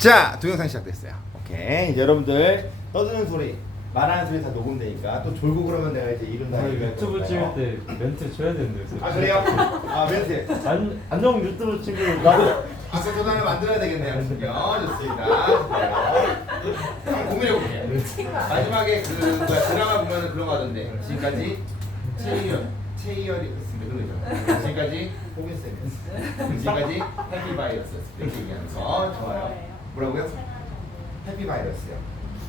자, 동영상 시작됐어요. 오케이. 이제 여러분들 떠드는 소리, 말하는 소리 다 녹음되니까 또 졸고 그러면 내가 이제 이름 다 얘기할 유튜브 거니까요. 찍을 때 멘트 쳐야 되는데. 아 그래요? 아 멘트. 안녕 유튜브 친구 나도 아까 도단을 만들어야 되겠네요. 좋습니다. 한번 고민해볼게요. 마지막에 그 뭐야 드라마 보면은 그런 거 하던데 지금까지 체이열이었습니다. 그러죠. 지금까지 호빈쌤이었어요. 지금까지 해피바이러스였어요. 이렇게 얘기하는 거 좋아요. 뭐라고요? 해피바이러스요.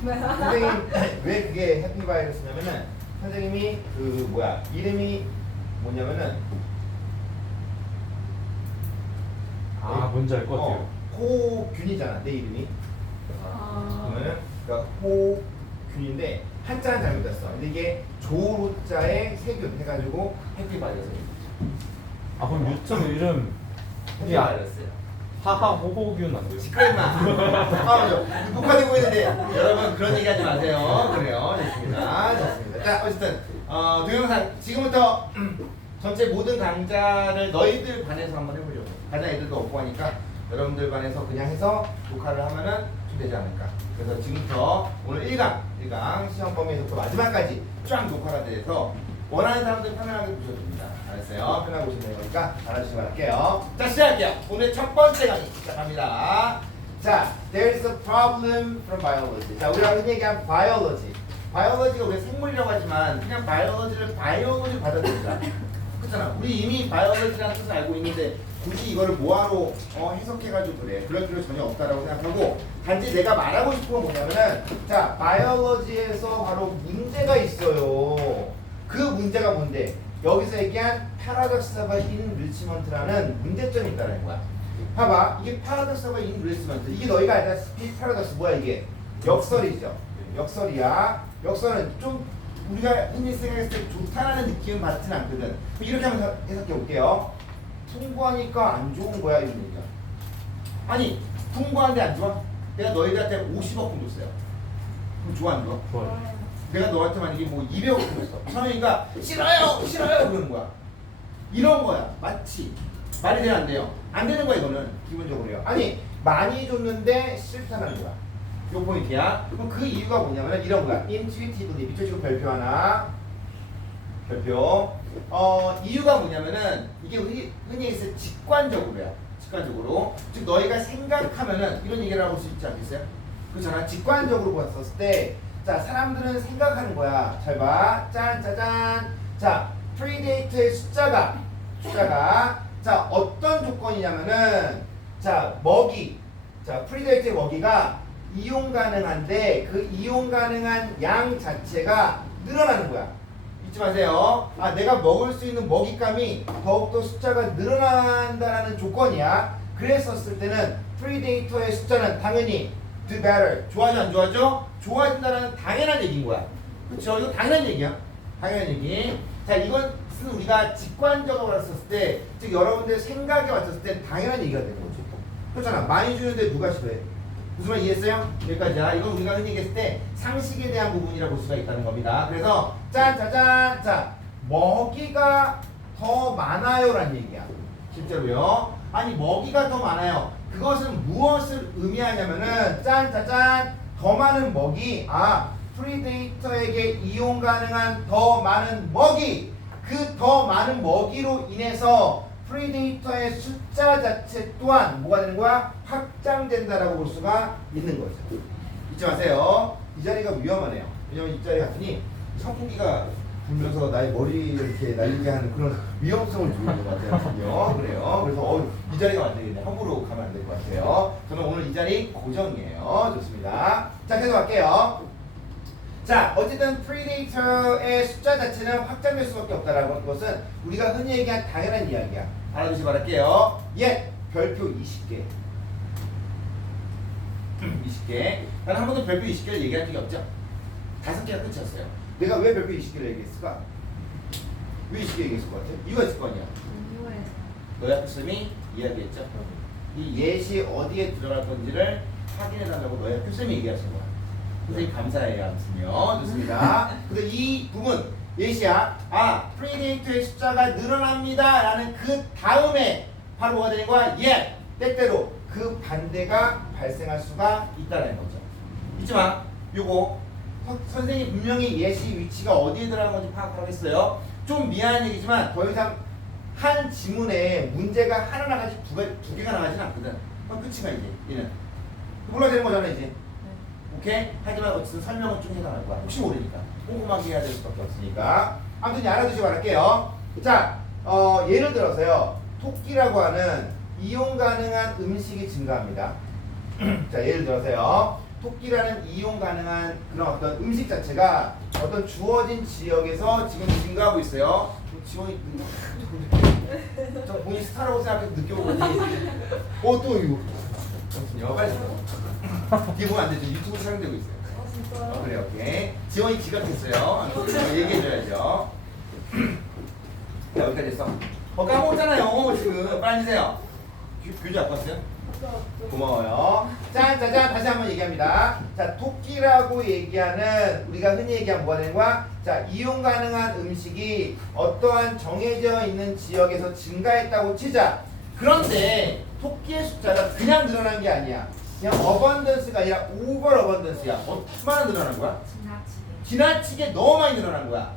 선생님 왜 그게 해피바이러스냐면은 선생님이 그 뭐야 이름이 뭐냐면은 뭔지 알 것 같아요. 호균이잖아 내 이름이. 그러면은 그러니까 호균인데 한자는 잘못됐어. 근데 이게 조자에 세균 해가지고 해피바이러스. 그럼 유튜브 이름 해피바이러스요. 하하 호호균 안 돼요? 시끄럽마. 맞아. 녹화되고 있는데 여러분 그런 얘기 하지 마세요. 그래요. 좋습니다. 좋습니다. 자 어쨌든 동영상 지금부터 전체 모든 강좌를 너희들 반에서 한번 해보려고. 가장 애들도 없고 하니까 여러분들 반에서 그냥 해서 녹화를 하면은 좀 되지 않을까. 그래서 지금부터 오늘 1강 시험 범위에서부터 마지막까지 쫙 녹화가 돼서 원하는 사람들 편안하게 보셔도 됩니다. 알았어요? 편하게 보시면 되는 거니까 알아주시기 바랄게요. 자 시작할게요. 오늘 첫 번째 강의 시작합니다. 자, there's a problem from biology. 자, 우리가 흔히 얘기한 biology. biology가 우리가 생물이라고 하지만 그냥 biology를 바이올로지 받아들이자. 그렇잖아. 우리 이미 biology라는 뜻을 알고 있는데 굳이 이거를 뭐하러 해석해가지고 그럴 필요 전혀 없다라고 생각하고 단지 내가 말하고 싶은 건 뭐냐면은 자, biology에서 바로 문제가 있어요. 그 문제가 뭔데? 여기서 얘기한 paradox of enrichment라는 문제점이 있다는 거야. 봐봐, 이게 paradox of enrichment. 이게 너희가 알다시피 paradox 뭐야 이게? 역설이죠. 역설이야. 역설은 좀 우리가 흔히 생각했을 때 좋다라는 느낌은 받지는 않거든. 이렇게 한번 해석해 볼게요. 풍부하니까 안 좋은 거야 이런 얘기야. 아니 풍부한데 안 좋아? 내가 너희들한테 50억 돈 줬어요. 그럼 좋아 안 좋아? 좋아요. 내가 너한테 만약에 뭐 200억 돈 줬어. 선우이가 싫어요 그러는 거야. 이런 거야. 마치 말이 돼요 안 돼요? 안 되는 거야 이거는 기본적으로요. 아니 많이 줬는데 싫다는 거야. 요 포인트야. 그럼 그 이유가 뭐냐면 이런 거야. intuitively 밑에 지금 별표 하나. 별표. 이유가 뭐냐면은 이게 흔히 얘기해서 직관적으로야. 직관적으로. 즉 너희가 생각하면은 이런 얘기를 하고 수 있지 않겠어요? 그렇잖아. 직관적으로 봤었을 때 자, 사람들은 생각하는 거야. 잘 봐. 짠, 짜잔. 자, 프리데이터의 숫자가 자, 어떤 조건이냐면은 자, 먹이. 자, 프리데이터의 먹이가 이용 가능한데 그 이용 가능한 양 자체가 늘어나는 거야. 잊지 마세요. 내가 먹을 수 있는 먹잇감이 더욱더 숫자가 늘어난다는 조건이야. 그랬었을 때는 프리데이터의 숫자는 당연히 do better. 좋아져 안 좋아져? 좋아진다는 당연한 얘기인 거야. 그렇죠? 이거 당연한 얘기야. 당연한 얘기. 자, 이건 우리가 직관적으로 봤었을 때, 즉 여러분들 생각에 왔었을 때 당연한 얘기가 되는 거죠. 그렇잖아. 많이 주는데 누가 싫어해? 무슨 말 이해했어요? 여기까지야. 이건 우리가 흔히 얘기했을 때 상식에 대한 부분이라고 볼 수가 있다는 겁니다. 그래서 짠 짜잔 자 먹이가 더 많아요라는 얘기야. 실제로요. 아니 먹이가 더 많아요. 그것은 무엇을 의미하냐면은 짠 짜잔 더 많은 먹이 프리데이터에게 이용 가능한 더 많은 먹이 그 더 많은 먹이로 인해서 프리데이터의 숫자 자체 또한 뭐가 되는 거야? 확장된다라고 볼 수가 있는 거죠. 잊지 마세요. 이 자리가 위험하네요. 왜냐면 이 자리 같으니 선풍기가 불면서 나의 머리를 이렇게 날리게 하는 그런 위험성을 주는 것 같아요. 그래요. 그래서 이 자리가 안 되겠네. 함부로 가면 안 될 것 같아요. 저는 오늘 이 자리 고정이에요. 좋습니다. 자, 계속 갈게요. 자, 어쨌든 프리데이터의 숫자 자체는 확장될 수밖에 없다라는 것은 우리가 흔히 얘기한 당연한 이야기야. 알아두시기 바랄게요. 별표 20개. 20개. 난 한 번도 별표 20개를 얘기한 적이 없죠? 5개가 끝이었어요. 내가 왜 별표 20개를 얘기했을까? 왜 20개 얘기했을 것 같아? 이유가 있을 거 아니야? 너희 학교쌤이 이야기했죠? 이 예시 어디에 들어갈 건지를 확인해달라고 너희 학교쌤이 얘기하신 거야. 선생님 감사해요. 아무튼요. 좋습니다. 그래서 이 부분 예시야. 프리데이터의 숫자가 늘어납니다 라는 그 다음에 바로 뭐가 되는 거야? 때때로 그 반대가 발생할 수가 있다는 거죠. 있지만 요거 선생님 분명히 예시 위치가 어디에 들어간 건지 파악하라고 했어요. 좀 미안한 얘기지만 더 이상 한 지문에 문제가 하나 나가지 두 개가 나가진 않거든. 그럼 끝이가 이제 얘는 몰라야 되는 거잖아 이제. 오케이? 하지만 어쨌든 설명은 좀 해당할 거야. 혹시 모르니까 꼼꼼하게 해야 될 수밖에 없으니까. 아무튼 알아두시고 말할게요. 자, 예를 들어서요. 토끼라고 하는 이용 가능한 음식이 증가합니다. 자, 예를 들어서요. 토끼라는 이용 가능한 그런 어떤 음식 자체가 어떤 주어진 지역에서 지금 증가하고 있어요. 지원이 저 본인 스타라고 생각해서 늦게 오거니. 또 이거. 잠시만요. 빨리 뒤에 보면 안 되죠. 유튜브 촬영되고 있어요. 진짜요? 그래, 오케이. 지원이 지각했어요. 얘기해줘야죠. 자, 여기까지 했어. 까먹었잖아요. 지금. 빨리 앉으세요. 교재 안 봤어요? 고마워요. 짠, 짜잔. 다시 한번 얘기합니다. 자, 토끼라고 얘기하는 우리가 흔히 얘기하는 뭐가 되는 거야? 자, 이용 가능한 음식이 어떠한 정해져 있는 지역에서 증가했다고 치자. 그런데 토끼의 숫자가 그냥 늘어난 게 아니야. 그냥 어번던스가 아니라 오버 어번던스야. 얼마나 늘어난 거야? 지나치게 너무 많이 늘어난 거야.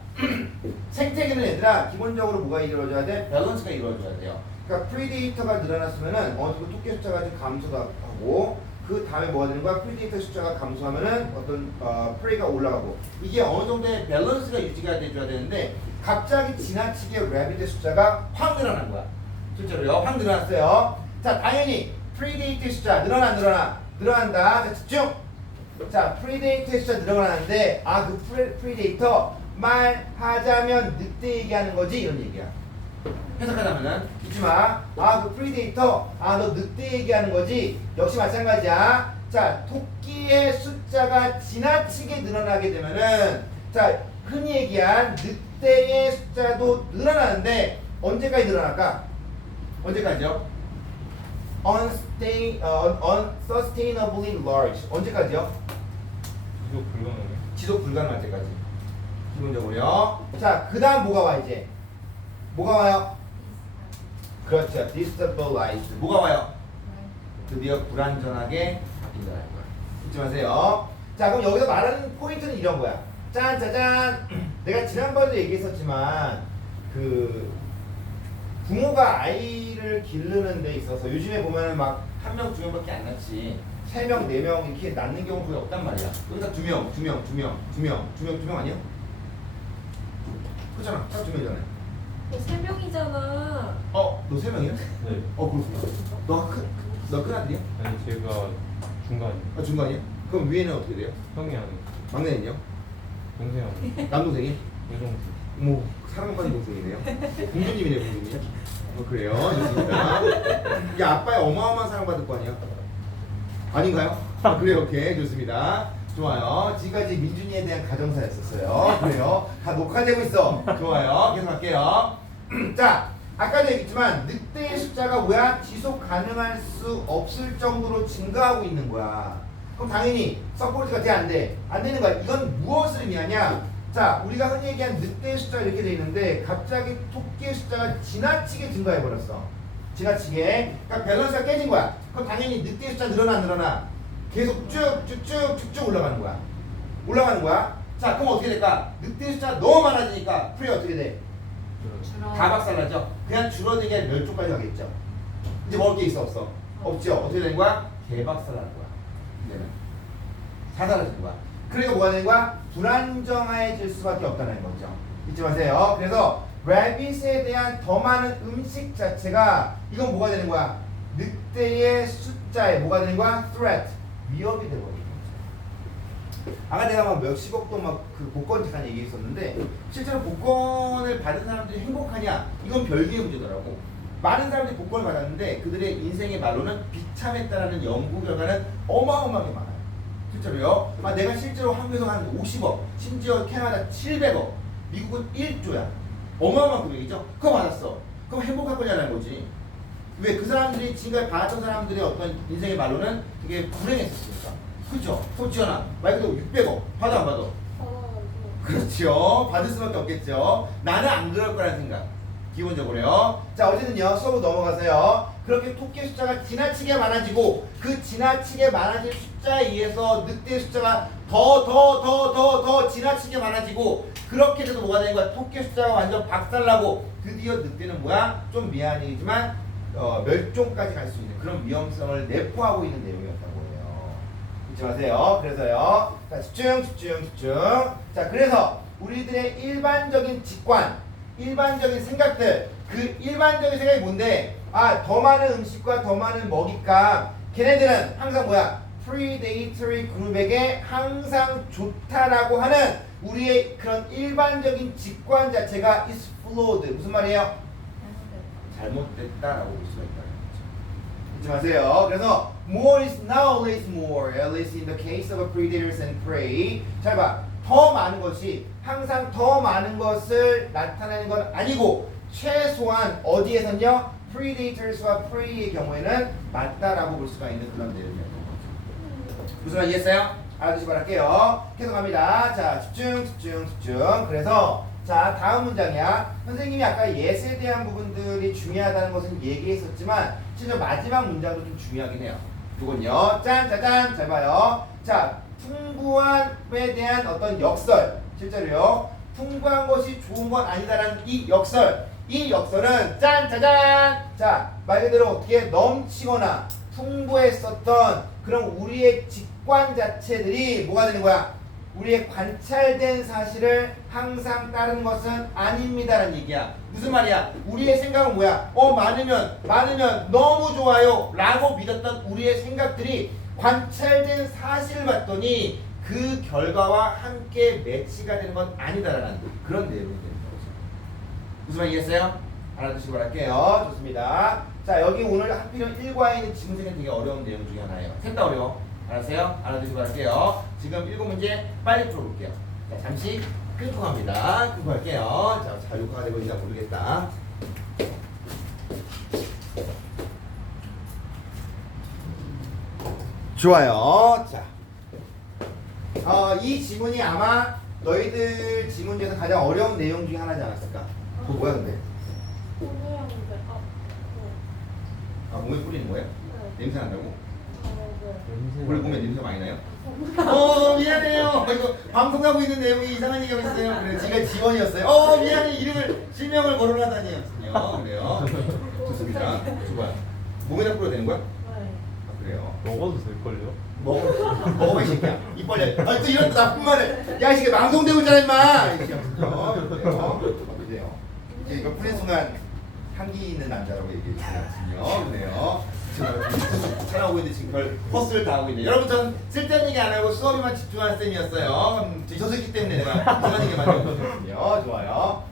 생태계는 얘들아 기본적으로 뭐가 이루어져야 돼? 밸런스가 이루어져야 돼요. 그러니까 프리데이터가 늘어났으면은 어느 정도 토끼 숫자가 좀 감소도 하고 그 다음에 뭐가 되는 거야? 프리데이터 숫자가 감소하면은 어떤 프레이가 올라가고 이게 어느 정도의 밸런스가 유지가 돼줘야 되는데 갑자기 지나치게 래비드 숫자가 확 늘어난 거야. 실제로요. 확 늘어났어요. 자, 당연히 프리데이터 숫자 늘어난다. 자, 집중. 자, 프리데이터 숫자 늘어나는데 그 프리데이터 말하자면 늑대 얘기하는 거지 이런 얘기야. 해석하자면은 잊지마. 그 프리데이터 너 늑대 얘기하는 거지. 역시 마찬가지야. 자, 토끼의 숫자가 지나치게 늘어나게 되면은 자, 흔히 얘기한 늑대의 숫자도 늘어나는데 언제까지 늘어날까? 언제까지요? unsustainably large. 언제까지요? 이거 불가능해. 지속 불가능할 때까지. 기본적으로요. 자, 그 다음 뭐가 와 이제? 뭐가 와요? 그렇죠. destabilized. 뭐가 와요? 드디어 불안전하게 바뀐다는 거야. 잊지 마세요. 자, 그럼 여기서 말하는 포인트는 이런 거야. 짠, 짜잔. 내가 지난번에도 얘기했었지만 부모가 아이를 기르는 데 있어서 요즘에 보면은 막 한 명, 두 명밖에 안 낳지. 3명, 4명 이렇게 낳는 경우가 거의 없단 말이야. 여기다 2명 아니야? 그렇잖아. 딱 2명이잖아. 너 3명이잖아. 너 3명이야? 네. 그렇구나. 너 큰아들이야? 아니 제가 중간이에요. 중간이야? 그럼 위에는 어떻게 돼요? 형이 아니고 막내는요? 동생이 아니고 남동생이? 여동생. 뭐 사랑받는 동생이네요. 공주님이네요, 공주님. 그래요. 좋습니다. 야, 아빠의 어마어마한 사랑받을 거 아니야? 아닌가요? 그래요. 오케이. 좋습니다. 좋아요. 지금까지 민준이에 대한 가정사였었어요. 그래요. 다 녹화되고 있어. 좋아요. 계속 할게요. 자, 아까도 얘기했지만 늑대의 숫자가 뭐야? 지속 가능할 수 없을 정도로 증가하고 있는 거야. 그럼 당연히 서포트가 돼, 안 돼? 안 되는 거야. 이건 무엇을 의미하냐? 자, 우리가 흔히 얘기한 늑대의 숫자가 이렇게 돼 있는데 갑자기 토끼의 숫자가 지나치게 증가해 버렸어. 지나치게. 그러니까 밸런스가 깨진 거야. 그럼 당연히 늑대의 숫자 늘어나. 계속 쭉쭉 올라가는 거야. 자, 그럼 어떻게 될까? 늑대의 숫자가 너무 많아지니까 풀이 어떻게 돼? 다 박살나죠? 그냥 줄어들게 아니라 멸종까지 가겠죠. 이제 먹을 게 있어, 없어? 없죠. 어떻게 되는 거야? 대박살나는 거야. 이제는 다 사라지는 거야. 그러니까 뭐가 되는 거야? 불안정해질 수밖에 없다는 거죠. 잊지 마세요. 그래서 래빗에 대한 더 많은 음식 자체가 이건 뭐가 되는 거야? 늑대의 숫자에 뭐가 되는 거야? threat, 위협이 되버리는 거죠. 아까 내가 막 몇십억 돈 막 그 복권 잠깐 얘기했었는데 실제로 복권을 받은 사람들이 행복하냐? 이건 별개의 문제더라고. 많은 사람들이 복권을 받았는데 그들의 인생의 말로는 비참했다라는 연구 결과는 어마어마하게 많아요. 실제로요. 내가 실제로 한국에서 한 50억, 심지어 캐나다 700억, 미국은 1조야. 어마어마한 금액이죠. 그거 받았어. 그럼 행복할 거냐는 거지. 왜? 그 사람들이 지금까지 받았던 사람들의 어떤 인생의 말로는 되게 불행했었으니까. 그렇죠? 소지연아, 말 그대로 600억 받아 안 받아? 그렇죠. 받을 수밖에 없겠죠. 나는 안 그럴 거라는 생각. 기본적으로요. 자, 어쨌든요. 수업 넘어가세요. 그렇게 토끼의 숫자가 지나치게 많아지고 그 지나치게 많아진 숫자에 의해서 늑대의 숫자가 더 지나치게 많아지고 그렇게 돼서 뭐가 되는 거야? 토끼의 숫자가 완전 박살나고 드디어 늑대는 뭐야? 좀 미안이지만 멸종까지 갈 수 있는 그런 위험성을 내포하고 있는 내용이었다고 해요. 잊지 마세요. 그래서요. 자, 집중. 자, 그래서 우리들의 일반적인 직관, 일반적인 생각들, 그 일반적인 생각이 뭔데? 아, 더 많은 음식과 더 많은 먹잇감. 걔네들은 항상 뭐야? predatory 그룹에게 항상 좋다라고 하는 우리의 그런 일반적인 직관 자체가 is flawed. 무슨 말이에요? 잘못됐다라고 볼 수가 있다는 거죠. 잊지 마세요. 그래서 more is not always more, at least in the case of predators and prey. 잘 봐. 더 많은 것이 항상 더 많은 것을 나타내는 건 아니고 최소한 어디에선요? predators와 prey의 경우에는 맞다라고 볼 수가 있는 그런 내용이었던 거죠. 무슨 말 이해했어요? 알아두시기 바랄게요. 계속 갑니다. 자, 집중. 그래서 자, 다음 문장이야. 선생님이 아까 예스에 대한 부분들이 중요하다는 것은 얘기했었지만 실제 마지막 문장도 좀 중요하긴 해요. 이건요. 짠짜잔. 잘 봐요. 자, 풍부함에 대한 어떤 역설. 실제로요. 풍부한 것이 좋은 건 아니다라는 이 역설. 이 역설은 짠짜잔. 자, 말 그대로 어떻게 넘치거나 풍부했었던 그런 우리의 직관 자체들이 뭐가 되는 거야? 우리의 관찰된 사실을 항상 따르는 것은 아닙니다라는 얘기야. 무슨 말이야? 우리의 생각은 뭐야? 많으면 너무 좋아요 라고 믿었던 우리의 생각들이 관찰된 사실을 봤더니 그 결과와 함께 매치가 되는 건 아니다라는 그런 내용이 되는 거죠. 무슨 말 이해했어요? 알아두시기 바랄게요. 좋습니다. 자, 여기 오늘 하필이면 1과에 있는 지문생은 되게 어려운 내용 중에 하나예요. 셋 다 어려워. 알았어요? 알아두시기 바랄게요. 지금 7문제 빨리 풀어볼게요. 자, 잠시 끊고 갑니다. 끊고 갈게요. 자, 잘 녹화가 되고 있나 모르겠다. 좋아요. 자, 이 지문이 아마 너희들 지문 중에서 가장 어려운 내용 중에 하나지 않았을까? 그거 뭐야 근데? 아, 몸에 뿌리는 거예요? 냄새 난다고? 원래 몸에 냄새 많이 나요? 미안해요. 이거 방송하고 있는 내용이 이상한 얘기하고 있어요. 그래, 지가 지원이었어요. 미안해. 이름을 실명을 거론하다니요. 그래요. 좋습니다. 좋아요. 몸에다 뿌려도 되는 거야? 아, 그래요. 먹어도 될걸요? 먹어봐 이 새끼야. 입 벌려. 또 이런 나쁜 말을. 야, 이 새끼 방송되고 있잖아 임마. 이 새끼야. 그래요. 이제 이거 푸는 순간 향기 있는 남자라고 얘기했거든요. 그래요. 촬영하고 있는데 지금 별 포스를 다 하고 있네요. 여러분 전 쓸데없는 얘기 안 하고 수업에만 집중하는 쌤이었어요. 저 새끼 때문에 내가 이상한 얘기 많이 했거든요. 좋아요.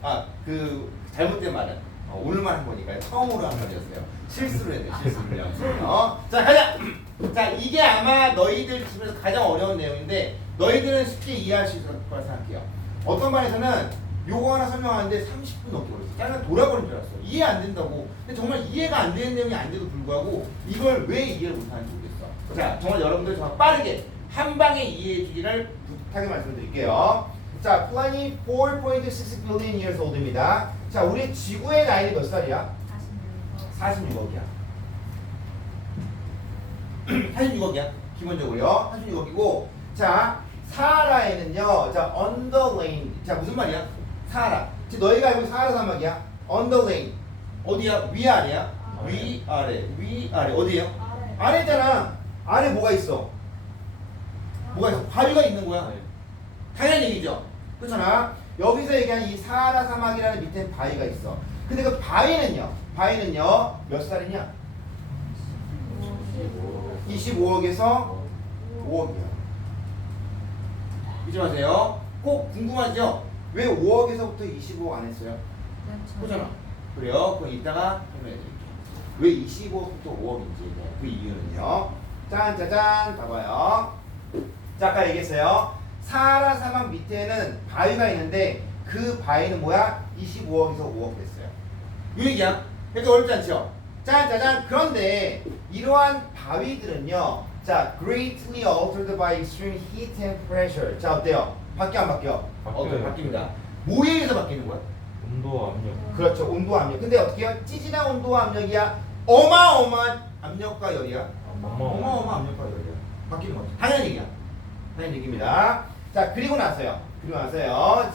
그 잘못된 말은 오늘만 한 거니까요. 처음으로 한 말이었어요. 실수를 했네요. 실수를요. 자, 가자. 자, 이게 아마 너희들 집에서 가장 어려운 내용인데 너희들은 쉽게 이해할 수 있을 거라 생각해요. 어떤 반에서는 요거 하나 설명하는데 30분 넘게 걸렸어. 짜증 돌아버린 줄 알았어. 이해 안 된다고. 근데 정말 이해가 안 되는 내용이 아닌데도 불구하고 이걸 왜 이해를 못하는지 모르겠어. 자, 정말 여러분들 정말 빠르게 한 방에 이해해 주기를 부탁하게 말씀드릴게요. 자, 플라닛 4.6 billion years old입니다. 자, 우리 지구의 나이는 몇 살이야? 46억이야. 46억이야. 기본적으로요. 46억이고, 자, 사하라에는요, 자, underlain. 자, 무슨 말이야? 사하라. 지금 너희가 알고 있는 사하라 사막이야. underlain. 어디야? 위아래야? 위아래. 위아래. 어디에요? 아래잖아. 아래 뭐가 있어? 뭐가 있어? 바위가 있는 거야. 당연한 얘기죠. 그렇잖아. 여기서 얘기한 이 사하라 사막이라는 밑에 바위가 있어. 근데 그 바위는요 몇 살이냐? 25억에서 5억이야. 잊지 마세요. 꼭 궁금하죠? 왜 5억에서부터 25억 안 했어요? 그렇잖아. 그래요. 그럼 이따가 설명해 드릴게요. 왜 25억부터 5억인지 그 이유는요. 짠짜잔 봐봐요. 자, 아까 얘기했어요. 사하라 사막 밑에는 바위가 있는데 그 바위는 뭐야? 25억에서 5억 됐어요. 이 얘기야. 그러니까 어렵지 않죠? 짠짜잔. 그런데 이러한 바위들은요. 자, greatly altered by extreme heat and pressure. 자, 어때요? 바뀌어 안 바뀌어? 바뀝니다. 뭐에 의해서 바뀌는 거야? 온도와 압력. 그렇죠. 온도와 압력. 근데 어떻게 해요? 찌질한 온도와 압력이야? 어마어마한 압력과 열이야. 어마어마. 어마어마한 압력과 열이야. 바뀌는 거죠. 당연한 얘기야. 당연한 얘기입니다. 자, 그리고 나서요.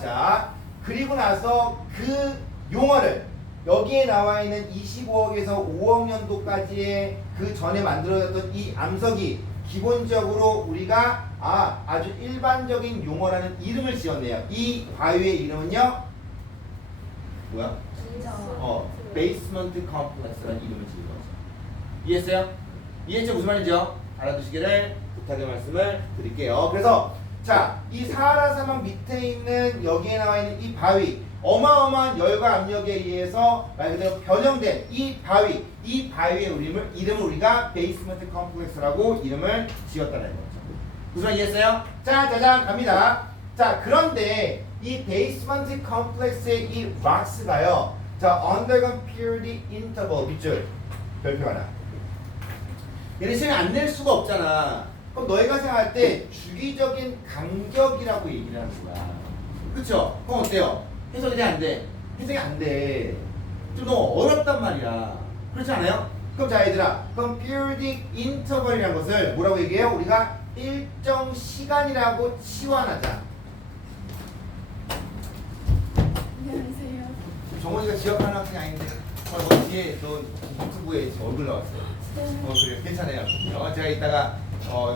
자, 그리고 나서 그 용어를 여기에 나와 있는 25억에서 5억 년도까지의 그 전에 만들어졌던 이 암석이 기본적으로 우리가 아주 일반적인 용어라는 이름을 지었네요. 이 바위의 이름은요? 뭐야? 베이스먼트 컴플렉스라는 이름을 지은 거죠. 이해했어요? 이해했죠? 무슨 말인지요? 알아두시기를 부탁의 말씀을 드릴게요. 그래서 자, 이 사하라 사막 밑에 있는 여기에 나와 있는 이 바위, 어마어마한 열과 압력에 의해서 말 그대로 변형된 이 바위의 이름을 우리가 베이스먼트 컴플렉스라고 이름을 지었다는 거죠. 무슨 말 이해했어요? 짜자잔 갑니다. 자, 그런데 이 베이스먼트 컴플렉스의 이 락스가요. 자, undergone periodic interval 밑줄 별표 하나. 얘는 시간이 안 될 수가 없잖아. 그럼 너희가 생각할 때 주기적인 간격이라고 얘기를 하는 거야. 그쵸? 그럼 어때요? 해석이 돼, 안 돼? 해석이 안 돼. 좀 너무 어렵단 말이야. 그렇지 않아요? 그럼 자, 얘들아. 그럼 periodic interval이라는 것을 뭐라고 얘기해요? 우리가 일정 시간이라고 치환하자. 안녕하세요. 정원이가 지역하는 학생이 아닌데 뒤에 너 유튜브에 지금 얼굴 나왔어요. 그래 괜찮아요. 제가 이따가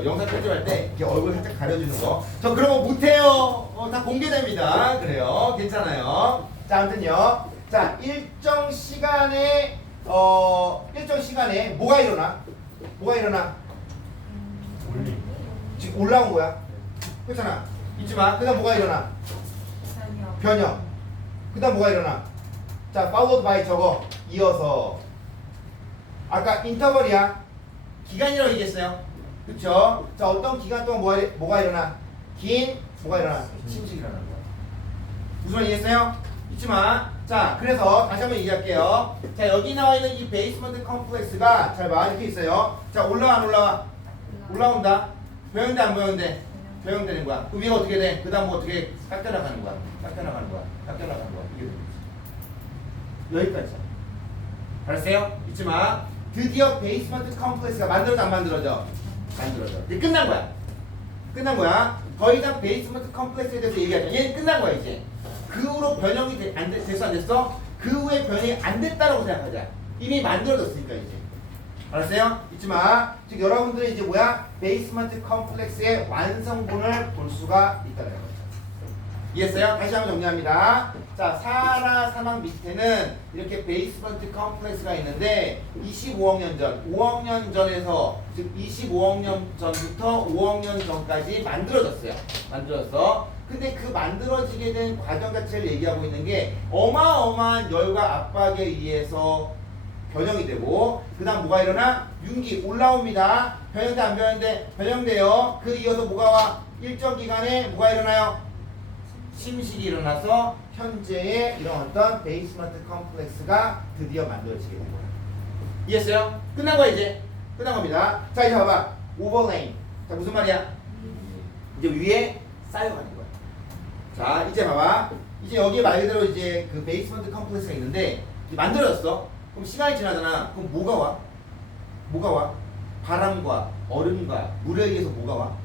영상 편집할 때 이렇게 얼굴 살짝 가려주는 거. 저 그런 거 못해요. 다 공개됩니다. 그래요. 괜찮아요. 자, 아무튼요. 자, 일정 시간에 뭐가 일어나? 올림. 지금 올라온 거야. 그렇잖아. 잊지 마. 그다음 뭐가 일어나? 변형. 그다음 뭐가 일어나? 자, followed by 저거 이어서. 아까 인터벌이야. 기간이라고 얘기했어요. 그쵸? 자, 어떤 기간 동안 뭐가 일어나? 뭐가 일어나? 침식이 일어나는 거야. 무슨 말 이해했어요? 잊지 마. 자, 그래서 다시 한번 얘기할게요. 자, 여기 나와 있는 이 베이스먼트 컴플렉스가 잘 봐. 이렇게 있어요. 자, 올라와 안 올라와? 올라온다. 변형돼 안 변형돼? 변형되는 거야. 그 위가 어떻게 돼? 그 다음 뭐 어떻게 깎여나가는 거야. 깎여나가는 거야. 이게 되는 거지. 여기까지. 알았어요? 잊지 마. 드디어 베이스먼트 컴플렉스가 만들어져 안 만들어져? 만들어져. 이제 끝난 거야. 더 이상 베이스먼트 컴플렉스에 대해서 얘기하자. 얘는 끝난 거야 이제. 그 후로 변형이 됐어 안 됐어? 그 후에 변형이 안 됐다라고 생각하자. 이미 만들어졌으니까 이제. 알았어요? 잊지 마. 즉 여러분들은 이제 뭐야? 베이스먼트 컴플렉스의 완성본을 볼 수가 있다는 거죠. 이해했어요? 다시 한번 정리합니다. 자, 사하라 사막 밑에는 이렇게 베이스먼트 컴플렉스가 있는데 25억 년 전, 5억 년 전에서 즉 25억 년 전부터 5억 년 전까지 만들어졌어요. 근데 그 만들어지게 된 과정 자체를 얘기하고 있는 게 어마어마한 열과 압박에 의해서 변형이 되고 그 다음 뭐가 일어나? 윤기 올라옵니다. 변형돼 안 변형돼? 변형돼요. 그 이어서 뭐가 와? 일정 기간에 뭐가 일어나요? 침식이 일어나서 현재의 이런 어떤 베이스먼트 컴플렉스가 드디어 만들어지게 된 거야. 이해했어요? 끝난 거야 이제. 끝난 겁니다. 자, 이제 봐봐. 오버레인. 자, 무슨 말이야? 이제 위에 쌓여가는 거야. 자, 이제 봐봐. 이제 여기에 말 그대로 이제 그 베이스먼트 컴플렉스가 있는데 이제 만들어졌어. 그럼 시간이 지나잖아. 그럼 뭐가 와? 바람과 얼음과 물에 의해서 뭐가 와?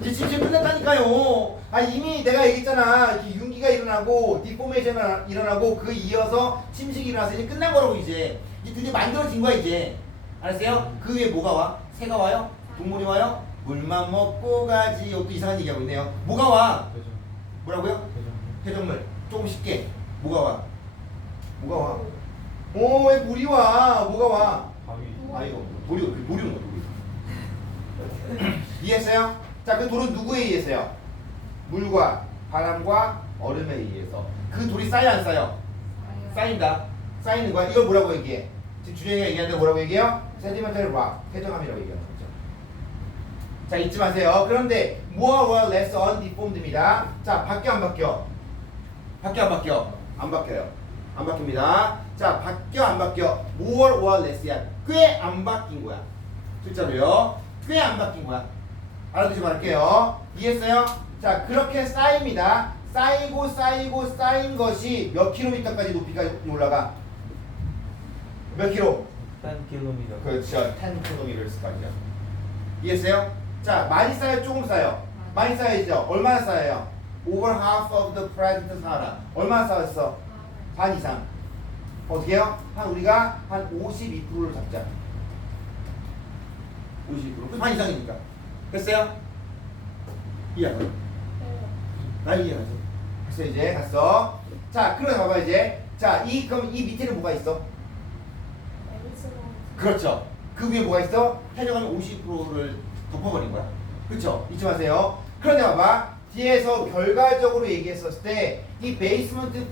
이제 침식 끝났다니까요. 이미 내가 얘기했잖아. 이렇게 윤기가 일어나고 디포메이션이 일어나고 그 이어서 침식이 일어나서 이제 끝난 거라고 이제 드디어 만들어진 거야 이제. 알았어요? 그 위에 뭐가 와? 새가 와요? 동물이 와요? 물만 먹고 가지. 또 이상한 얘기하고 있네요. 뭐가 와? 뭐라고요? 회전물. 조금 쉽게. 뭐가 와? 왜 물이 와? 뭐가 와? 이거 돌이 오는 거야. 이해했어요? 자, 그 돌은 누구에 의해서요? 물과 바람과 얼음에 의해서. 그 돌이 쌓여 안 쌓여? 쌓인다. 쌓이는 거야. 이걸 뭐라고 얘기해? 지금 준영이가 얘기하는데 뭐라고 얘기해요? sedimentary rock, 퇴적암이라고 얘기하는 거죠. 자, 잊지 마세요. 그런데 more or less undeformed입니다. 자, 바뀌어 안 바뀌어? 안 바뀌어요. 안 바뀝니다. 자, 바뀌어 안 바뀌어? more or less야. 꽤 안 바뀐 거야. 실제로요. 꽤 안 바뀐 거야. 알아두지 말게요. 이해했어요? 자, 그렇게 쌓입니다. 쌓인 것이 몇 킬로미터까지 높이가 올라가? 몇 킬로? 10km. 그렇죠. 10km까지요. 이해했어요? 자, 많이 쌓여, 조금 쌓여? 많이 쌓여야죠. 얼마나 쌓여요? Over half of the present Sahara. 얼마나 쌓였어? 반 이상. 어떻게 해요? 우리가 한 52%를 잡자. 52%. 그 반 이상이니까. 됐어요? 이해하죠? 나 이해하죠? 됐어, 이제 갔어. 자, 그러면 봐봐, 이제. 자, 그럼 이 밑에는 뭐가 있어? 그렇죠. 그 위에 뭐가 있어? 해적하면 50%를 덮어버린 거야. 그렇죠? 잊지 마세요. 그런데 봐봐. 뒤에서 결과적으로 얘기했었을 때 이 베이스먼트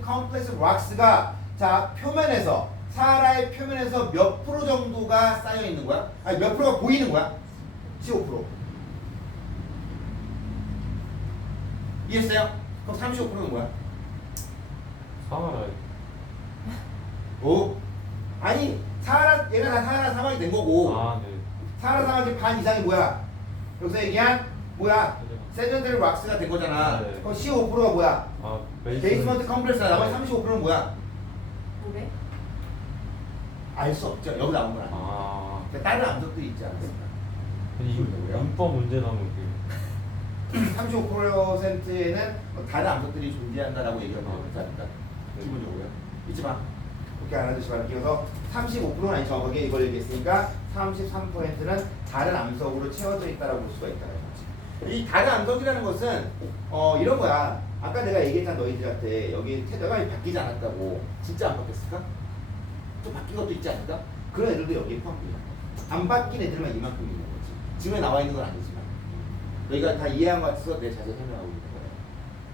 컴플렉스 락스가 자 표면에서 사하라의 표면에서 몇 프로 정도가 쌓여 있는 거야? 아니 몇 프로가 보이는 거야? 15%. 이해했어요? 그럼 35%는 뭐야? 사하라. 오? 아니 사하라 얘가 다 사하라 사막이 된 거고 아, 네. 사하라 사막의 반 이상이 뭐야? 여기서 얘기한 뭐야? 세전데리 락스가 된 거잖아. 네. 그럼 15%가 뭐야? 아, 베이스먼트 컴플렉스야. 나머지 35%는 뭐야? 뭐래? 알 수 없죠. 여기 나온 건 아니야. 아. 그러니까 다른 암석들이 있지 않습니까? 인법 문제 나오면 그 35%에는 다른 암석들이 존재한다라고 얘기하는 거지 않을까? 네. 기본적으로요. 잊지 마. 그렇게 알아두시 바랍니다. 그래서 35%는 아니 정확하게 이걸 얘기했으니까 33%는 다른 암석으로 채워져 있다라고 볼 수가 있다는 거지. 이 다른 암석이라는 것은 이런 거야. 아까 내가 얘기했잖아 너희들한테 여기 태도가 바뀌지 않았다고. 진짜 안 바뀌었을까? 좀 바뀐 것도 있지 않을까? 그런 애들도 여기에 포함돼요. 안 바뀐 애들만 이만큼 있는 거지. 지금에 나와 있는 건 아니지만 너희가 다 이해한 것 같아서 내 자세히 설명하고 있는 거예요.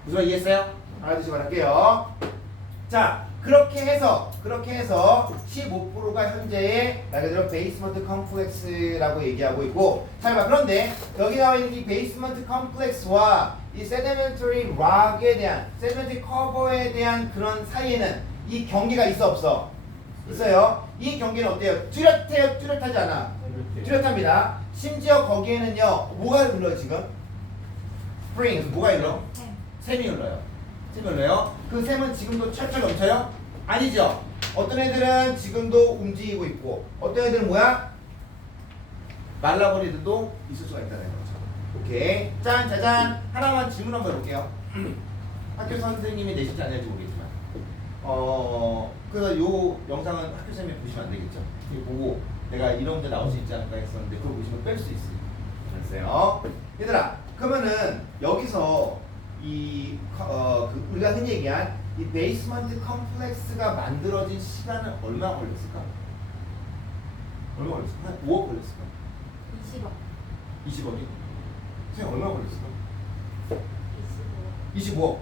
무슨 말 이해했어요? 알아두시 바랄게요. 자, 그렇게 해서 15%가 현재의 말 그대로 베이스먼트 컴플렉스라고 얘기하고 있고, 잘 봐. 그런데 여기 나와 있는 이 베이스먼트 컴플렉스와 이 세디멘터리 락에 대한 세디멘터리 커버에 대한 그런 사이에는 이 경계가 있어 없어? 있어요. 이 경계는 어때요? 뚜렷해요? 뚜렷하지 않아? 뚜렷합니다. 심지어 거기에는요 뭐가 흘러 지금? 스프링 뭐가 흘러? 샘이 흘러요. 샘이 흘러요. 그 샘은 지금도 철철 넘쳐요? 아니죠. 어떤 애들은 지금도 움직이고 있고 어떤 애들은 뭐야? 말라버린 애들도 있을 수가 있다는 거죠. 오케이. 짠 짜잔. 하나만 질문 한번 해볼게요. 학교 선생님이 내실지 안 내실지 모르겠지만 그래서 요 영상은 학교 선생님이 보시면 안 되겠죠. 이거 보고 내가 이런 문제 나올 수 있지 않을까 했었는데 그걸 보시면 뺄 수 있으니까. 알았어요? 얘들아 그러면은 여기서 우리가 흔히 얘기한 이 베이스먼트 컴플렉스가 만들어진 시간은 얼마 걸렸을까? 얼마 걸렸을까? 한 5억 걸렸을까? 20억. 20억이? 선생님 얼마 걸렸을까? 25억. 25억.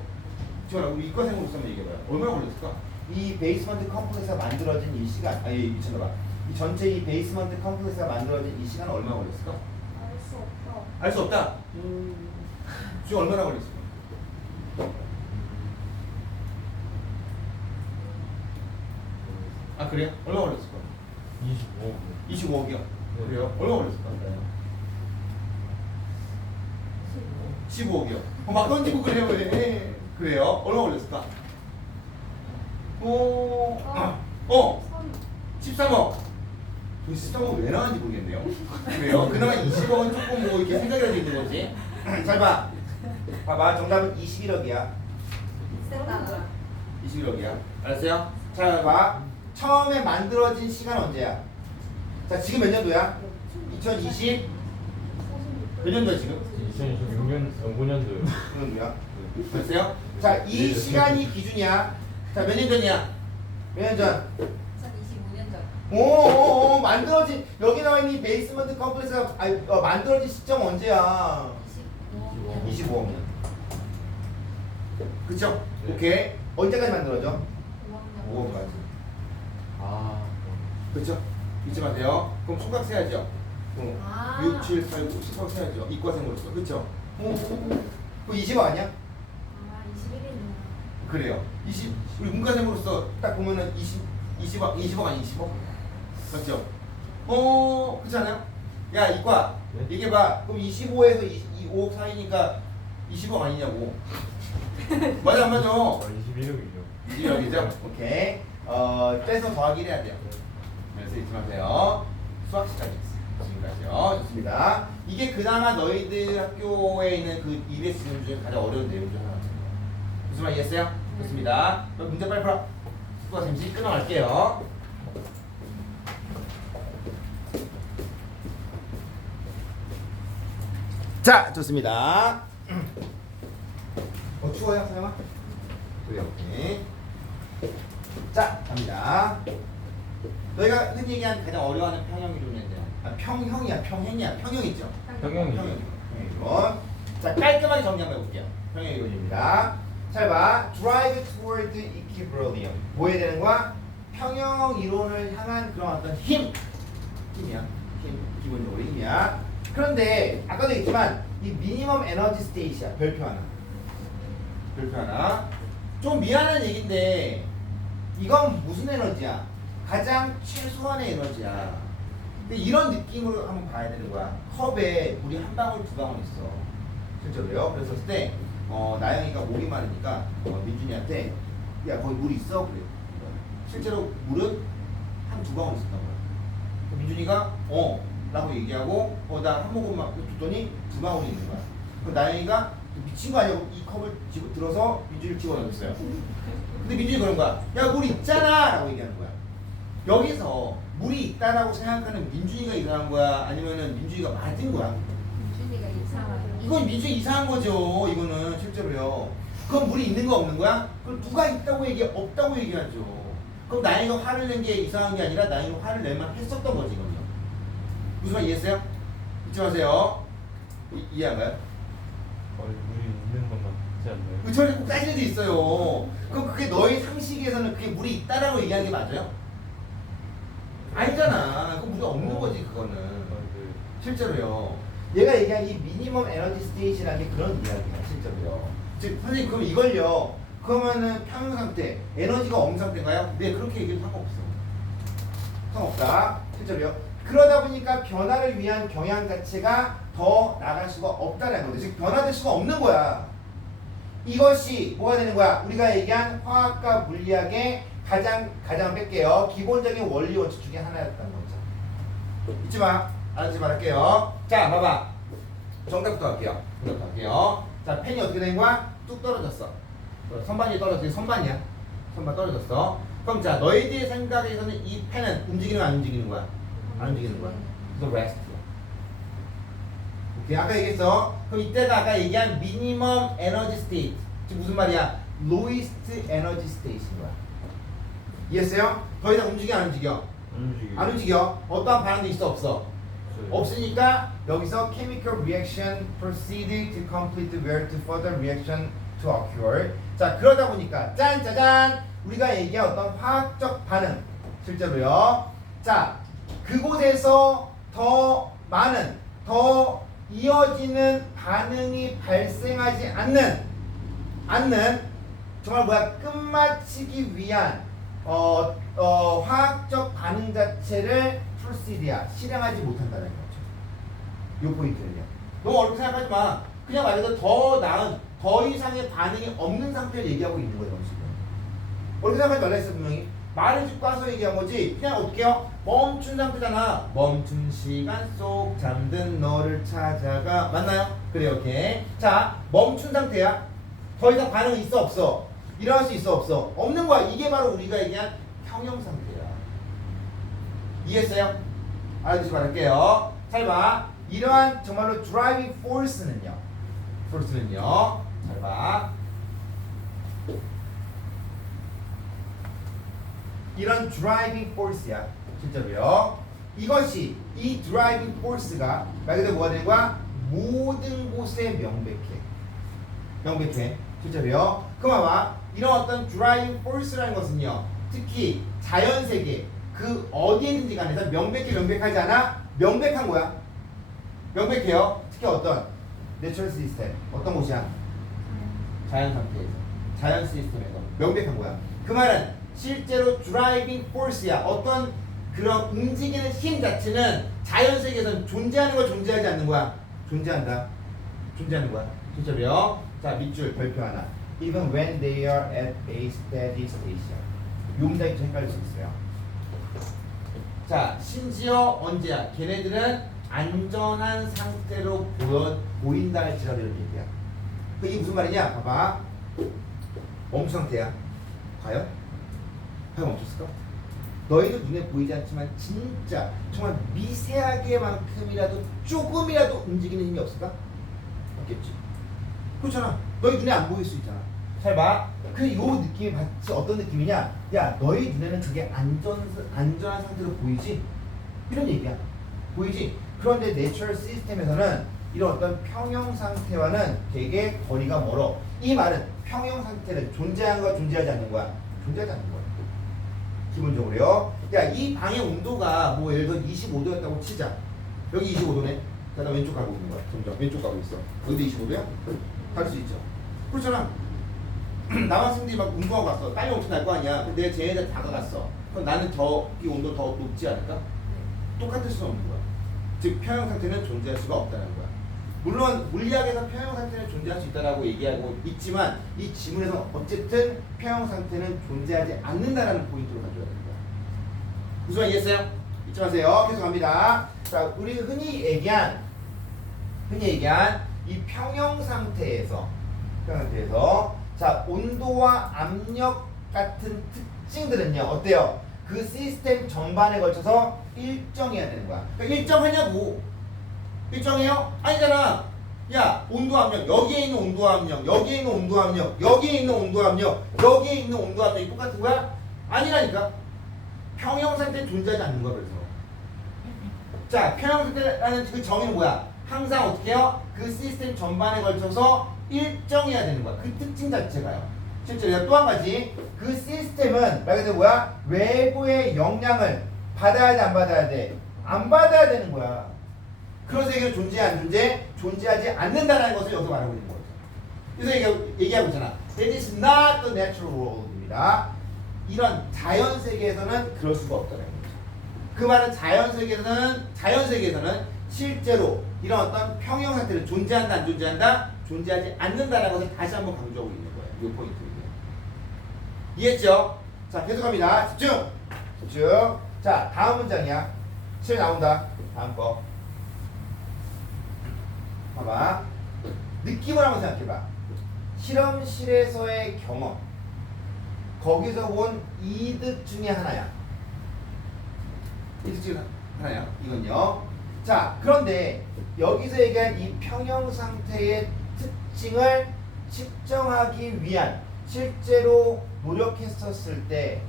지원아 우리 이과생으로서 한번 얘기해봐요. 얼마 걸렸을까? 이 베이스먼트 컴플렉스가 만들어진 이 시간 미쳤나봐. 이 전체 이 베이스먼트 컴플렉스가 만들어진 이 시간은 얼마 걸렸을까? 알 수 없다. 알 수 없다. 지금 얼마나 걸렸을까? 아 그래요? 얼마 걸렸을까? 25. 25억이요. 그래요? 얼마 걸렸을까? 15억이요. 막 던지고 그래요 왜? 그래요? 얼마 걸렸을까? 13억. 13억 왜 나왔는지 모르겠네요. 그래요? 그나마 20억은 조금 뭐 이렇게 생각이라도 있는 거지. 잘 봐. 봐봐. 정답은 21억이야. 셌다. 21억이야. 알았어요? 자, 봐. 처음에 만들어진 시간 언제야? 자, 지금 몇 년도야? 2020? 몇 년도야 지금? 2026년 5년도요. 5년도야. 됐어요? 자, 이 시간이 기준이야. 자, 몇 년 전이야? 몇 년 전? 2025년 전. 오, 만들어진 여기 나와 있는 이 베이스먼트 컴플렉스가 만들어진 시점 언제야? 25년. 25억 년. 그쵸? 네. 오케이. 언제까지 만들어져? 5학년. 5억까지. 아. 그쵸? 잊지 마세요. 그럼 총각 세야죠. 아. 6, 7, 8, 9, 10억 세야죠. 이과생으로서. 그쵸? 그 20억 아니야? 아, 21이네요. 그래요. 20, 우리 문과생으로서 딱 보면은 20억 아니 20억? 맞죠? 그렇지 않아요? 야, 이과. 네? 얘기해봐. 그럼 25에서 5억 사이니까 20억 아니냐고. 맞아, 안 맞아? 21억이죠. 21억이죠? 오케이. 떼서 더하기를 해야 돼요. 그래서 잊지 마세요. 수학 시간이 있어요. 지금까지요. 좋습니다. 이게 그나마 너희들 학교에 있는 그 EBS 질문 중에 가장 어려운 내용 중 하나입니다. 무슨 말 이해했어요? 좋습니다. 그럼 문제 빨리 풀어. 수학 잠시 끊어갈게요. 자, 좋습니다. 추워요, 사영아? 그래요, 오케이. 자, 갑니다. 너희가 흔히 얘기한 가장 어려워하는 평형이 좀 있는데, 평형이야, 평행이야, 평형이죠? 평형이죠. 평형이론. 자, 깔끔하게 정리 한번 해볼게요. 평형이론입니다. 잘 봐. Drive toward equilibrium. 뭐 해야 되는 거야? 평형 이론을 향한 그런 어떤 힘. 힘이야. 힘. 기본적으로 힘이야. 그런데 아까도 얘기했지만 이 미니멈 에너지 스테이트야. 별표 하나. 별표 하나. 좀 미안한 얘기인데 이건 무슨 에너지야? 가장 최소한의 에너지야. 근데 이런 느낌으로 한번 봐야 되는 거야. 컵에 물이 한 방울 두 방울 있어. 실제로요. 그랬을 때 나영이가 목이 마르니까 민준이한테 야 거기 물 있어? 그래. 실제로 물은 한 두 방울 있었던 거야. 민준이가 라고 얘기하고 나 한 모금만 줬더니 두 방울이 있는 거야. 그럼 나영이가 미친 거 아니야? 이 컵을 들어서 민준이를 집어넣었어요. 근데 민준이 그런 거야. 야 물 있잖아! 라고 얘기하는 거야. 여기서 물이 있다라고 생각하는 민준이가 이상한 거야? 아니면은 민준이가 맞은 거야? 민준이가 이상하요. 이건 민준이 이상한 거죠. 이거는 실제로요. 그럼 물이 있는 거 없는 거야? 그럼 누가 있다고 없다고 얘기하죠. 그럼 나이가 화를 낸 게 이상한 게 아니라 나이가 화를 낼만 했었던 거지, 이거는. 무슨 말 이해했어요? 잊지 마세요. 이해한가요? 물이 있는 것만 같지 않나요? 그 저리 꼭 따질 수 있어요. 그럼 그게 너의 상식에서는 그게 물이 있다라고 얘기하는 게 맞아요? 아니잖아. 그럼 물이 없는 거지, 그거는. 네. 실제로요. 얘가 얘기한 이 미니멈 에너지 스테이시라는 게 그런 이야기야, 실제로요. 즉, 선생님, 그럼 이걸요. 그러면은 평형 상태, 에너지가 없는 상태인가요? 네, 그렇게 얘기해도 상관없어. 상관없다. 실제로요. 그러다 보니까 변화를 위한 경향 자체가 더 나갈 수가 없다는 거죠. 즉, 변화될 수가 없는 거야. 이것이 뭐가 되는 거야? 우리가 얘기한 화학과 물리학의 가장 뺄게요. 기본적인 원리 원칙 중에 하나였다는 거죠. 잊지 마. 알아두지 말할게요. 자, 봐봐. 정답부터 할게요. 자, 펜이 어떻게 된 거야? 뚝 떨어졌어. 선반이 떨어졌지. 선반이야. 선반 떨어졌어. 그럼 자, 너희들의 생각에서는 이 펜은 움직이는 거야, 안 움직이는 거야? 안 움직이는 거야. 그래서 rest. 오케이, 아까 얘기했어. 그럼 이때가 아까 얘기한 minimum energy state. 지금 무슨 말이야? lowest energy state인 거야. 이해했어요? 더 이상 움직여, 안 움직여? 안 움직여. 어떠한 반응도 있어, 없어? 없으니까 여기서 chemical reaction proceed to complete where to further reaction to occur. 자, 그러다 보니까 짠짜잔 우리가 얘기한 어떤 화학적 반응 실제로요. 자, 그곳에서 더 많은 더 이어지는 반응이 발생하지 않는 정말 뭐야 끝마치기 위한 화학적 반응 자체를 proceed야 실행하지 못한다는 거죠. 요 포인트는요. 너무 어렵게 생각하지 마. 그냥 말 그대로 더 나은 더 이상의 반응이 없는 상태를 얘기하고 있는 거예요, 지금. 어렵게 생각하지 말라 했어 분명히. 말을 짚고 와서 얘기한 거지. 그냥 어떻게 해요? 멈춘 상태잖아. 멈춘 시간 속 잠든 너를 찾아가. 맞나요? 그래, 오케이. 자, 멈춘 상태야. 더 이상 반응이 있어, 없어? 일어날 수 있어, 없어? 없는 거야. 이게 바로 우리가 얘기한 평형 상태야. 이해했어요? 알아두지 말할게요. 잘 봐. 이러한 정말로 driving force는요. 잘 봐. 이런 driving force야. 실제로요. 이것이 이 driving force가 말 그대로 뭐가 되는 거야? 모든 곳에 명백해. 실제로요. 그만 봐. 이런 어떤 driving force라는 것은요. 특히 자연 세계 그 어디에든지 간에서 명백하지 않아? 명백한 거야. 명백해요. 특히 어떤 내추럴 시스템 어떤 곳이야? 자연 상태에서 자연 시스템에서 명백한 거야. 그 말은 실제로 드라이빙 포스야. 어떤 그런 움직이는 힘 자체는 자연 세계에서는 존재하는 거야, 존재하지 않는 거야? 존재하는 거야. 실제로요. 자, 밑줄 별표 하나. Even when they are at a steady state. 문장이 좀 헷갈릴 수 있어요. 자, 심지어 언제야? 걔네들은 안전한 상태로 보인다 할지라도 이런 얘기야. 이게 무슨 말이냐? 봐봐. 멈춘 상태야. 과연? 과연 멈췄을까? 너희들 눈에 보이지 않지만 진짜 정말 미세하게만큼이라도 조금이라도 움직이는 힘이 없을까? 없겠지. 그렇잖아. 너희 눈에 안 보일 수 있잖아. 잘 봐. 요 느낌이 마치 어떤 느낌이냐? 야, 너희 눈에는 그게 안전한 상태로 보이지? 이런 얘기야. 보이지? 그런데 내추럴 시스템에서는 이런 어떤 평형 상태와는 되게 거리가 멀어. 이 말은 평형 상태는 존재하는 거야, 존재하지 않는 거야? 존재하지 않는 거야. 기본적으로요. 야, 이 방의 온도가 뭐 예를 들어 25도였다고 치자. 여기 25도네. 자, 나 왼쪽 가고 있는 거야. 점점 왼쪽 가고 있어. 여기도 25도야? 갈 수 있죠. 그렇잖아. 남학생들이 막 운동하고 갔어. 땀이 엄청 날 거 아니야. 근데 쟤네들 다가갔어. 그럼 나는 이 온도 더 높지 않을까? 똑같을 수는 없는 거야. 즉 평형 상태는 존재할 수가 없다는 거야. 물론 물리학에서 평형 상태는 존재할 수 있다라고 얘기하고 있지만 이 지문에서 어쨌든 평형 상태는 존재하지 않는다라는 포인트로 가져야 되는 거야. 무슨 말 이해했어요? 잊지 마세요. 계속 갑니다. 자, 우리 흔히 얘기한 이 평형 상태에서 자, 온도와 압력 같은 특징들은요, 어때요? 그 시스템 전반에 걸쳐서 일정해야 되는 거야. 그러니까 일정하냐고. 일정해요? 아니잖아. 야, 온도 압력, 여기에 있는 온도 압력, 여기에 있는 온도 압력, 여기에 있는 온도 압력, 여기에 있는 온도 압력이 똑같은 거야? 아니라니까. 평형 상태는 존재하지 않는 거야, 그래서. 자, 평형 상태라는 그 정의는 뭐야? 항상 어떻게 해요? 그 시스템 전반에 걸쳐서 일정해야 되는 거야. 그 특징 자체가요. 실제로 또 한 가지, 그 시스템은 말 그대로 뭐야? 외부의 영향을 받아야 돼, 안 받아야 돼? 안 받아야 되는 거야. 그런 세계는 존재 안 존재? 존재하지 않는다는 것을 여기서 말하고 있는 거죠. 그래서 얘기하고 있잖아. That is not the natural world입니다. 이런 자연 세계에서는 그럴 수가 없다는 거죠. 그 말은 자연 세계에서는 실제로 이런 어떤 평형 상태를 존재한다, 안 존재한다? 존재하지 않는다는 것을 다시 한번 강조하고 있는 거예요. 이 포인트예요. 이해했죠? 자, 계속합니다. 집중! 자, 다음 문장이야. 시험에 나온다. 다음 거. 봐봐. 느낌을 한번 생각해봐. 실험실에서의 경험. 거기서 본 이득 중에 하나야. 이득 중에 하나야. 이건요. 자, 그런데 여기서 얘기한 이 평형 상태의 특징을 측정하기 위한 실제로 노력했었을 때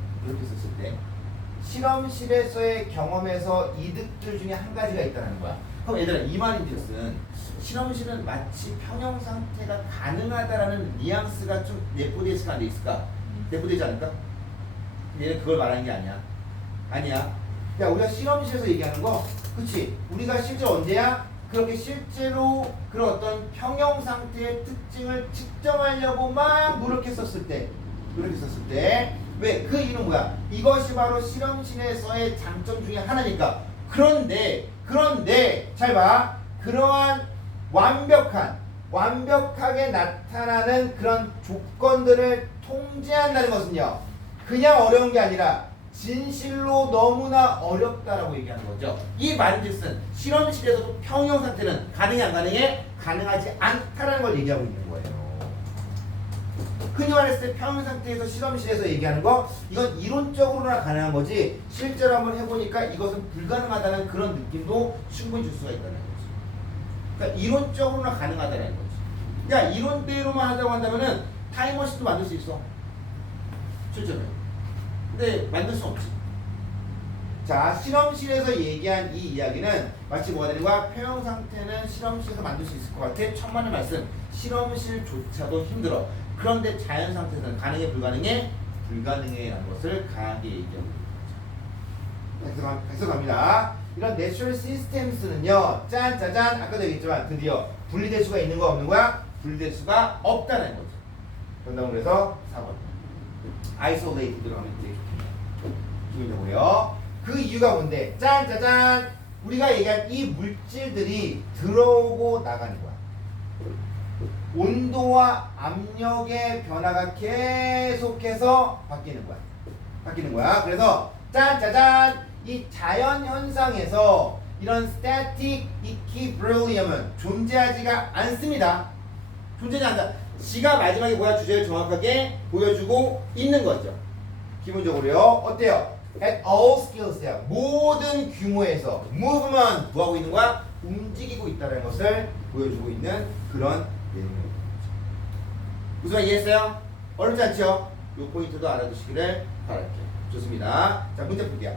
실험실에서의 경험에서 이득들 중에 한 가지가 있다는 거야. 그럼 얘들아, 이 말인즉슨 실험실은 마치 평형 상태가 가능하다라는 뉘앙스가 좀 내포되어 있을까 안 돼 있을까? 내포되지 않을까? 얘는 그걸 말하는 게 아니야. 아니야. 야, 우리가 실험실에서 얘기하는 거, 그치? 우리가 실제 언제야? 그렇게 실제로 그런 어떤 평형 상태의 특징을 측정하려고 막 노력했었을 때. 왜? 그 이유는 뭐야? 이것이 바로 실험실에서의 장점 중에 하나니까. 그런데 잘 봐. 그러한 완벽하게 나타나는 그런 조건들을 통제한다는 것은요, 그냥 어려운 게 아니라 진실로 너무나 어렵다라고 얘기하는 거죠. 이 말인즉슨 실험실에서도 평형 상태는 가능해, 안 가능해? 가능하지 않다라는 걸 얘기하고 있는 거예요. 흔히 말했을 때 평형 상태에서 실험실에서 얘기하는 거, 이건 이론적으로나 가능한 거지 실제로 한번 해보니까 이것은 불가능하다는 그런 느낌도 충분히 줄 수가 있다는 거지. 그러니까 이론적으로나 가능하다는 거지. 야, 이론대로만 하자고 한다면은 타임머신도 만들 수 있어. 실제로. 근데 만들 수 없지. 자, 실험실에서 얘기한 이 이야기는 마치 뭐가 되는 거야? 평형 상태는 실험실에서 만들 수 있을 것 같아. 천만의 말씀. 실험실조차도 힘들어. 그런데 자연 상태에서는 가능해, 불가능해? 불가능해라는 것을 강하게 얘기하고 있는 거죠. 계속 갑니다. 이런 내추럴 시스템스는요, 짠짜잔, 아까도 얘기했지만 드디어 분리될 수가 있는 거 없는 거야? 분리될 수가 없다는 거죠. 정답은 그래서 4번. 아이솔레이트드로 하면 되게 좋겠네요. 기본적으로요. 그 이유가 뭔데? 짠짜잔! 우리가 얘기한 이 물질들이 들어오고 나가는 거야. 온도와 압력의 변화가 계속해서 바뀌는 거야. 바뀌는 거야. 그래서 짠짜잔 이 자연 현상에서 이런 static equilibrium은 존재하지가 않습니다. 존재하지 않는다. 지가 마지막에 뭐야 주제를 정확하게 보여주고 있는 거죠. 기본적으로요. 어때요? At all scales야 모든 규모에서 movement 뭐하고 있는 거야? 움직이고 있다는 것을 보여주고 있는 그런 내용입니다. 무슨 말 이해했어요? 어렵지 않죠? 이 포인트도 알아두시기를 바랄게요. 좋습니다. 자 문제 풀게요.